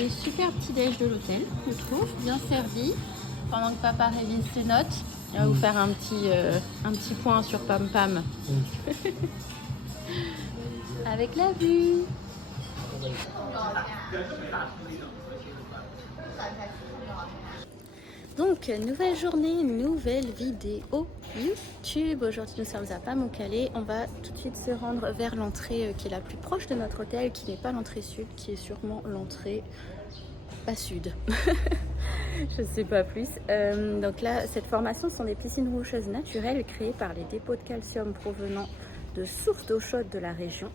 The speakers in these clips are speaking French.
les super petits déj de l'hôtel, je trouve, bien servis. Pendant que papa révise ses notes, il va vous faire un petit point sur Pam Pam. Avec la vue. Donc, nouvelle journée, nouvelle vidéo YouTube. Aujourd'hui, nous sommes à Pamukkale. On va tout de suite se rendre vers l'entrée qui est la plus proche de notre hôtel, qui n'est pas l'entrée sud, qui est sûrement l'entrée pas sud. Je ne sais pas plus. Donc là, cette formation sont des piscines rocheuses naturelles créées par les dépôts de calcium provenant de sources d'eau chaude de la région.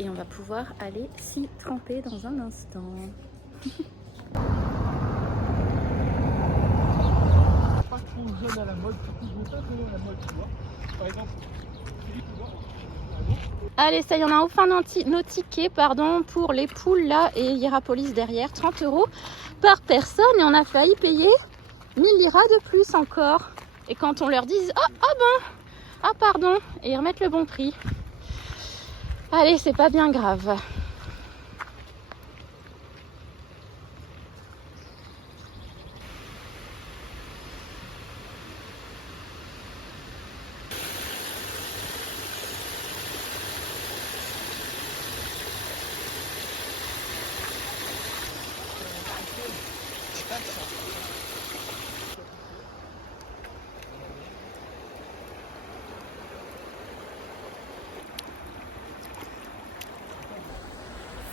Et on va pouvoir aller s'y tremper dans un instant. Jeune à la mode, je veux pas que la mode, tu vois. Par exemple, allez, ça y est, on a enfin nos tickets pour les poules là et Hierapolis derrière, 30 € par personne et on a failli payer 1000 liras de plus encore. Et quand on leur dit ah pardon, et ils remettent le bon prix. Allez, c'est pas bien grave.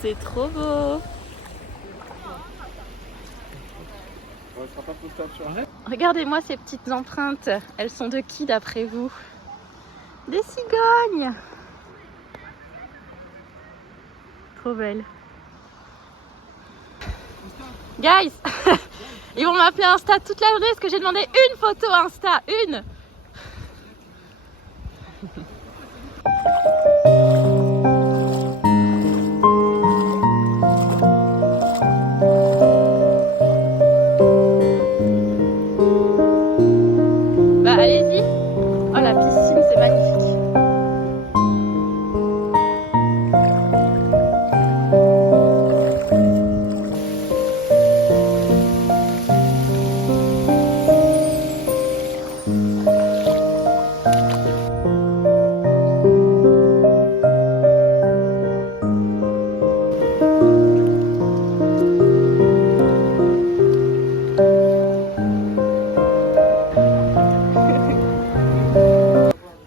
C'est trop beau. Regardez-moi ces petites empreintes. Elles sont de qui d'après vous? Des cigognes. Trop belles. Guys, ils vont m'appeler Insta toute la journée parce que j'ai demandé une photo Insta, une. Bah allez-y. Oh la piscine, c'est magnifique.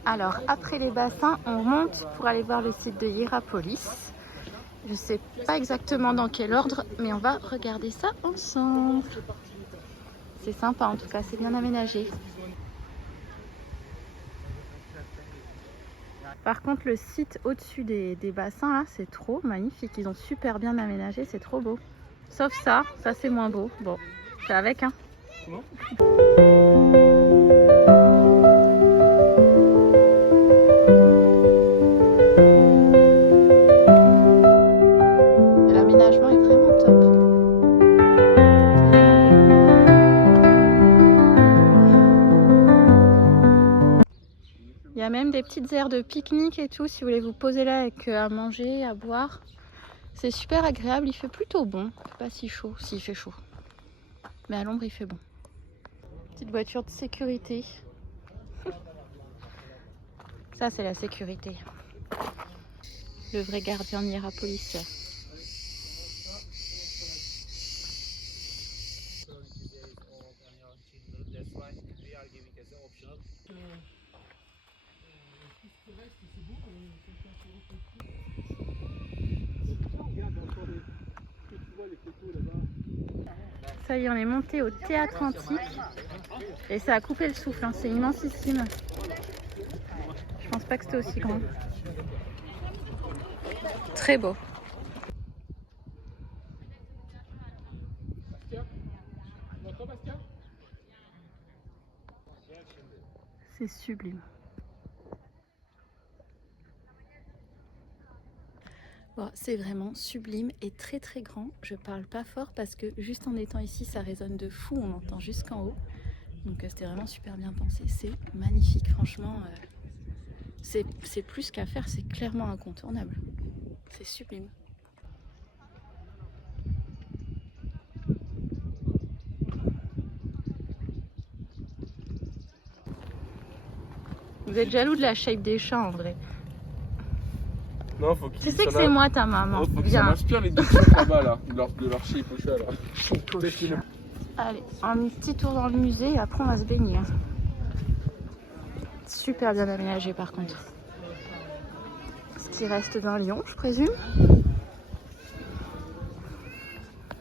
Alors, après les bassins, on monte pour aller voir le site de Hierapolis. Je ne sais pas exactement dans quel ordre, mais on va regarder ça ensemble. C'est sympa en tout cas, c'est bien aménagé. Par contre, le site au-dessus des bassins, là, c'est trop magnifique. Ils ont super bien aménagé, c'est trop beau. Sauf ça c'est moins beau. Bon, c'est avec, hein. L'aménagement est vraiment top. Il y a même des petites aires de pique-nique et tout, si vous voulez vous poser là avec à manger, à boire. C'est super agréable, il fait plutôt bon. Pas si chaud, s'il fait chaud. Mais à l'ombre, il fait bon. Petite voiture de sécurité. Ça, c'est la sécurité. Le vrai gardien de Hierapolis. Ça y est, on est monté au théâtre antique et ça a coupé le souffle, hein. C'est immensissime. Je pense pas que c'était aussi grand. Très beau. C'est sublime. Bon, c'est vraiment sublime et très très grand. Je parle pas fort parce que juste en étant ici, ça résonne de fou. On entend jusqu'en haut. Donc c'était vraiment super bien pensé. C'est magnifique, franchement. C'est plus qu'à faire, c'est clairement incontournable. C'est sublime. Vous êtes jaloux de la shape des chats en vrai. Non, faut qu'il Tu sais que c'est moi ta maman. faut que ça Viens. m'inspire les deux chats là-bas, là, de leur shape au chat là. Shape au chat. Allez, un petit tour dans le musée et après on va se baigner. Super bien aménagé par contre. Ce qui reste d'un lion, je présume.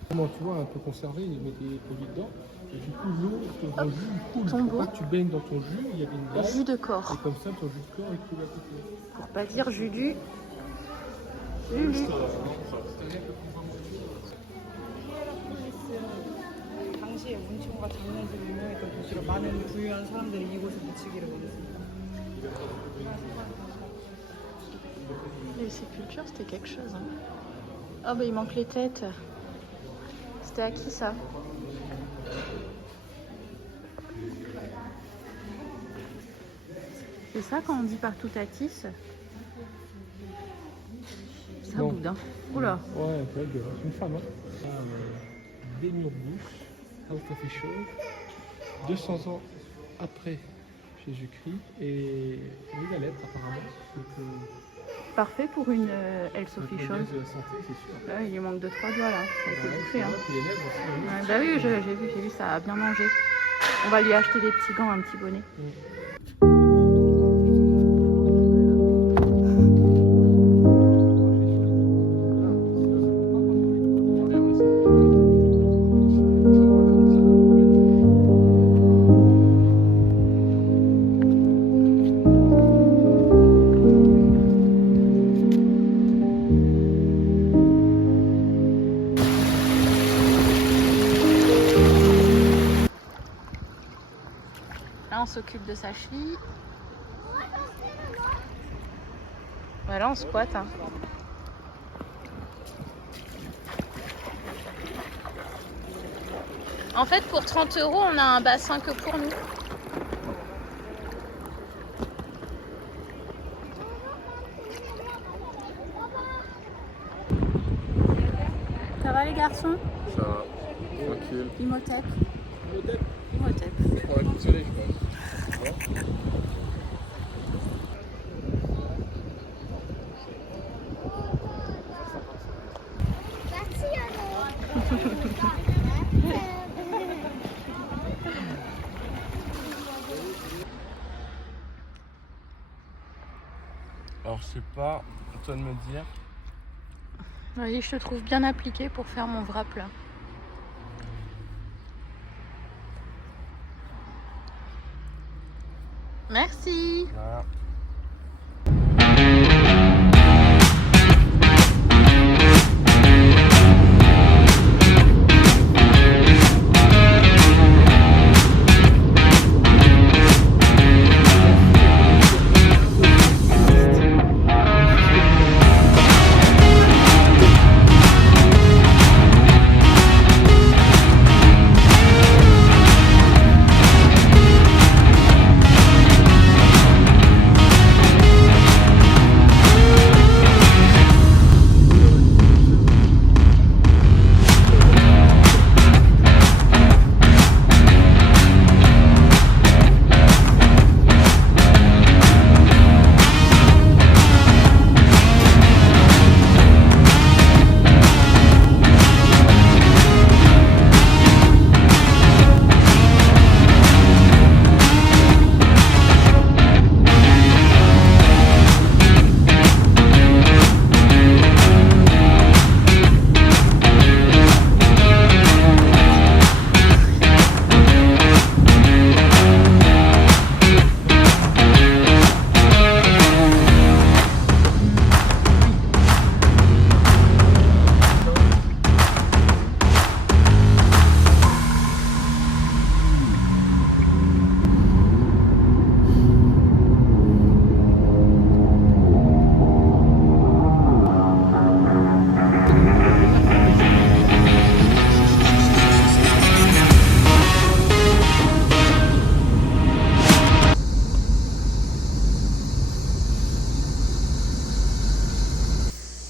Comment tu vois, un peu conservé, ils mettent des produits dedans. Et du coup, l'eau, ton jus, coule. Tombeau. Pour pas que tu baignes dans ton jus, il y a une balle. Jus de corps. Et comme ça, ton jus de corps, il coule à côté. Pour pas dire jus du... Lulu. 당시에 문충과 장난으로 유명했던 도시로 많은 부유한 사람들이 이곳에 묻히기를 원했습니다. Les sépultures, c'était quelque chose. Hein. Oh bah il manque les têtes. C'était à qui ça? C'est ça quand on dit partout Tatis? Ça Non. boude, hein. Oula. Ouais, c'est une femme. Hein. Des murs bouches, House of Show, 200 ans après Jésus-Christ, et les lettres apparemment. Donc, Parfait pour une Health Official. de la santé, c'est sûr. Là, il lui manque 2-3 doigts là. Ça a été bouffé. Hein. Puis les lèvres aussi, Ouais, bah oui, j'ai vu, ça a bien mangé. On va lui acheter des petits gants, un petit bonnet. Là, on s'occupe de sa cheville. Voilà, on squatte. Hein. En fait, pour 30 €, on a un bassin que pour nous. Ça va les garçons? Ça va, tranquille. Imhotep. Imhotep, Imhotep. c'est pour la coupe soleil, je pense. Alors je sais pas, à toi de me dire. Vas-y, je te trouve bien appliqué pour faire mon wrap là. Merci. Voilà.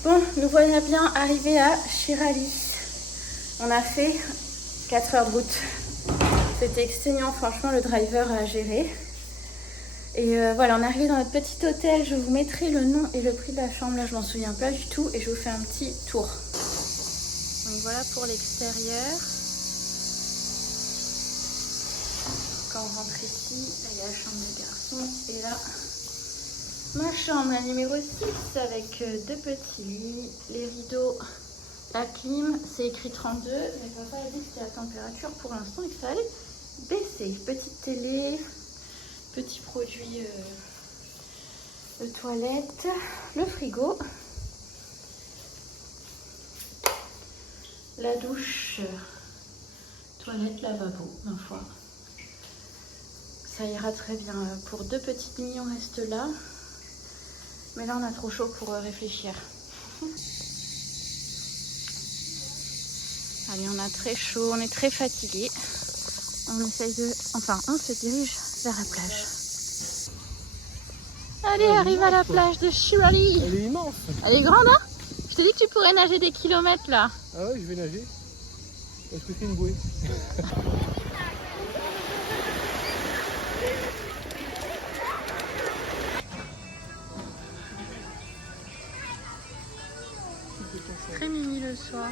Bon, nous voilà bien arrivés à Shirali. On a fait 4 heures de route. C'était exténuant, franchement, le driver a géré. Et voilà, on est arrivé dans notre petit hôtel. Je vous mettrai le nom et le prix de la chambre. Là, je m'en souviens pas du tout. Et je vous fais un petit tour. Donc voilà pour l'extérieur. Quand on rentre ici, là, il y a la chambre des garçons. Et là, ma chambre, la numéro 6, avec 2 petits lits, les rideaux, la clim. C'est écrit 32. Mais papa a dit que c'était la température pour l'instant et qu'il fallait baisser. Petite télé. Petits produits de toilette, le frigo, la douche, toilette, lavabo, ma foi. Ça ira très bien. Pour 2 petites nuits, on reste là. Mais là, on a trop chaud pour réfléchir. Allez, on a très chaud, on est très fatigué. On essaye de... Enfin, on se dirige vers la plage. Allez, arrive à la plage de Shirali. Elle est immense. Elle est grande, hein? Je t'ai dit que tu pourrais nager des kilomètres là. Ah ouais, je vais nager. Est-ce que c'est une bouée? Très mimi le soir.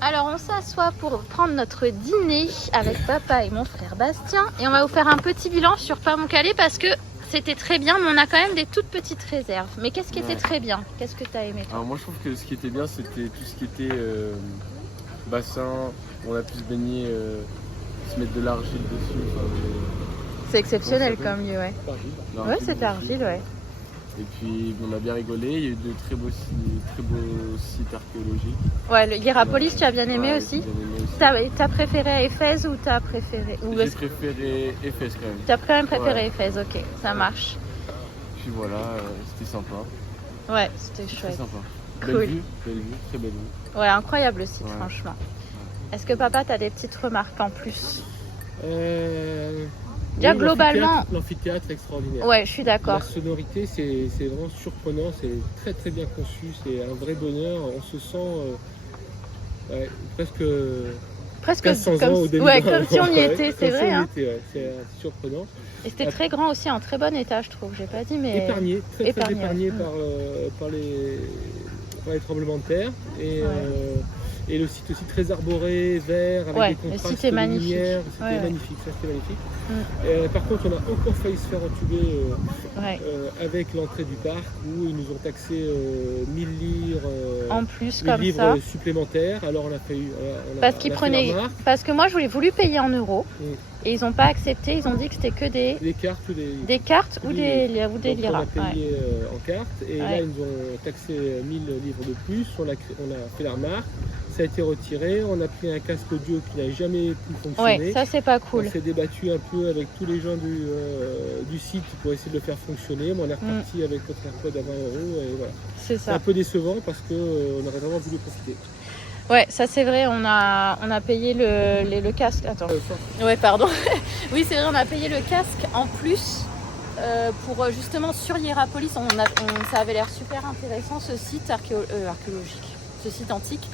Alors on s'assoit pour prendre notre dîner avec papa et mon frère Bastien. Et on va vous faire un petit bilan sur Pamukkale parce que c'était très bien, mais on a quand même des toutes petites réserves. Mais qu'est-ce qui était très bien? Qu'est-ce que tu as aimé toi? Alors moi je trouve que ce qui était bien c'était tout ce qui était bassin, on a pu se baigner, se mettre de l'argile dessus. C'est exceptionnel comme lieu, ouais. L'argile Ouais, c'était dessus. argile, ouais. Et puis on a bien rigolé, il y a eu de très beaux sites archéologiques. Ouais, le Hierapolis, tu as bien aimé Ouais, aussi? j'ai bien aimé aussi. T'as préféré Éphèse ou t'as préféré... J'ai préféré Éphèse quand même. T'as quand même préféré Ouais. Éphèse, ok, ça marche. Puis voilà, c'était sympa. Ouais, c'était Très chouette. sympa. Cool. Belle vue, très belle vue. Ouais, incroyable le site, Ouais. franchement. Est-ce que papa, t'as des petites remarques en plus? Déjà, Oui, globalement- l'amphithéâtre extraordinaire. Ouais, je suis d'accord. La sonorité, c'est vraiment surprenant, c'est très très bien conçu, c'est un vrai bonheur. On se sent ouais, presque 1500 ans au début. ouais, comme si on y Ouais, était, comme c'est si vrai. on y Hein. était, ouais. C'est surprenant. Et c'était très grand aussi, en très bon état, je trouve. J'ai pas dit, mais. Épargné, très épargné, épargné ouais. par les tremblements de terre. Et le site aussi très arboré, vert, avec Ouais, des le contrastes site est de magnifique. lumière. C'était Ouais, ouais. magnifique, ça c'était magnifique. Par contre, on a encore failli se faire entuber Ouais. avec l'entrée du parc où ils nous ont taxé 1000 livres, En plus, 1000 comme livres ça. supplémentaires. Alors on a fait, Parce qu'ils prenaient. Parce que moi, je voulu payer en euros. Mm. Et ils n'ont pas accepté. Ils ont dit que c'était que des cartes ou des cartes ou des Donc, liras. on a payé en carte et là Ouais. ils nous ont taxé 1000 livres de plus. On a fait la remarque, ça a été retiré. On a pris un casque audio qui n'a jamais pu fonctionner. Ouais, ça c'est pas cool. On s'est débattu un peu avec tous les gens du site pour essayer de le faire fonctionner. Mais on est reparti avec notre AirPod à 20 € et voilà. C'est C'est un ça. peu décevant parce qu'on aurait vraiment voulu profiter. Ouais, ça c'est vrai. On a payé le casque. Attends. Ouais, pardon. Oui, c'est vrai, on a payé le casque en plus pour justement sur Hierapolis. Ça avait l'air super intéressant ce site archéologique, ce site antique.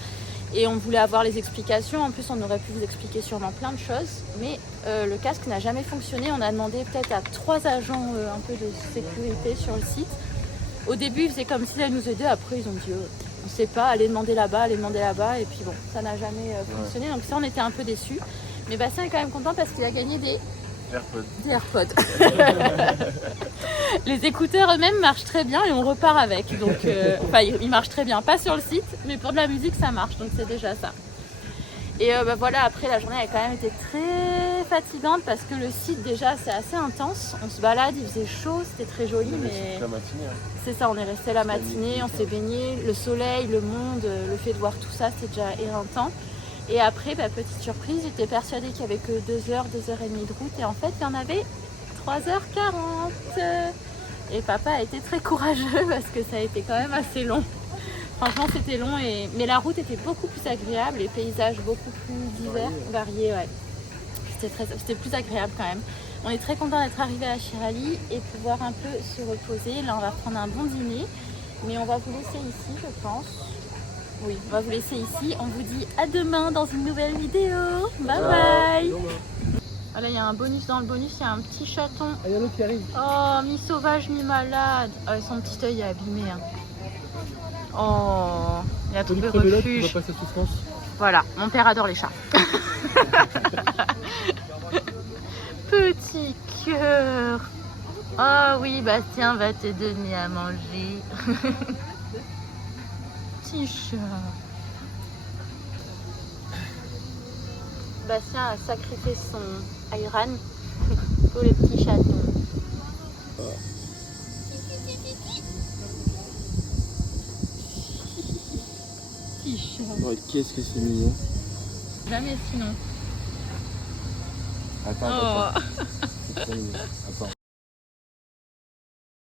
Et on voulait avoir les explications. En plus, on aurait pu vous expliquer sûrement plein de choses. Mais le casque n'a jamais fonctionné. On a demandé peut-être à 3 agents un peu de sécurité sur le site. Au début, ils faisaient comme s'ils allaient nous aider. Après, ils ont dit on sait pas, allez demander là-bas. Et puis bon, ça n'a jamais fonctionné. Donc ça, on était un peu déçus. Mais Bastien est quand même content parce qu'il a gagné des AirPods. Les écouteurs eux-mêmes marchent très bien et on repart avec. Donc, enfin, ils marchent très bien. Pas sur le site, mais pour de la musique, ça marche. Donc c'est déjà ça. Et voilà, après la journée a quand même été très fatigante parce que le site déjà c'est assez intense. On se balade, il faisait chaud, c'était très joli, mais La matinée. Hein. c'est ça, on est resté la matinée, on s'est baigné, le soleil, le monde, le fait de voir tout ça, c'était déjà éreintant. Et après, petite surprise, j'étais persuadée qu'il n'y avait que 2h, 2h30 de route et en fait il y en avait 3h40. Et papa a été très courageux parce que ça a été quand même assez long. Franchement, c'était long, mais la route était beaucoup plus agréable, les paysages beaucoup plus divers, variés. Ouais. C'était plus agréable quand même. On est très content d'être arrivé à Shirali et pouvoir un peu se reposer. Là, on va prendre un bon dîner, mais on va vous laisser ici, je pense. Oui, on va vous laisser ici. On vous dit à demain dans une nouvelle vidéo. Bye bye. Ah là, il y a un bonus dans le bonus, il y a un petit chaton. Ah, il y a l'autre qui arrive. Oh, mi-sauvage, mi-malade. Oh, son petit œil est abîmé. Hein. Oh, il a trouvé L'autre, refuge. pas sa souffrance. Voilà, mon père adore les chats. Petit cœur. Oh oui, Bastien va te donner à manger. Petit chat. Bastien a sacrifié son Ayran pour le petit chaton. Petit chat. Ouais, qu'est-ce que c'est mignon. Jamais sinon. Attends, Oh. attends. C'est trop mignon. Attends.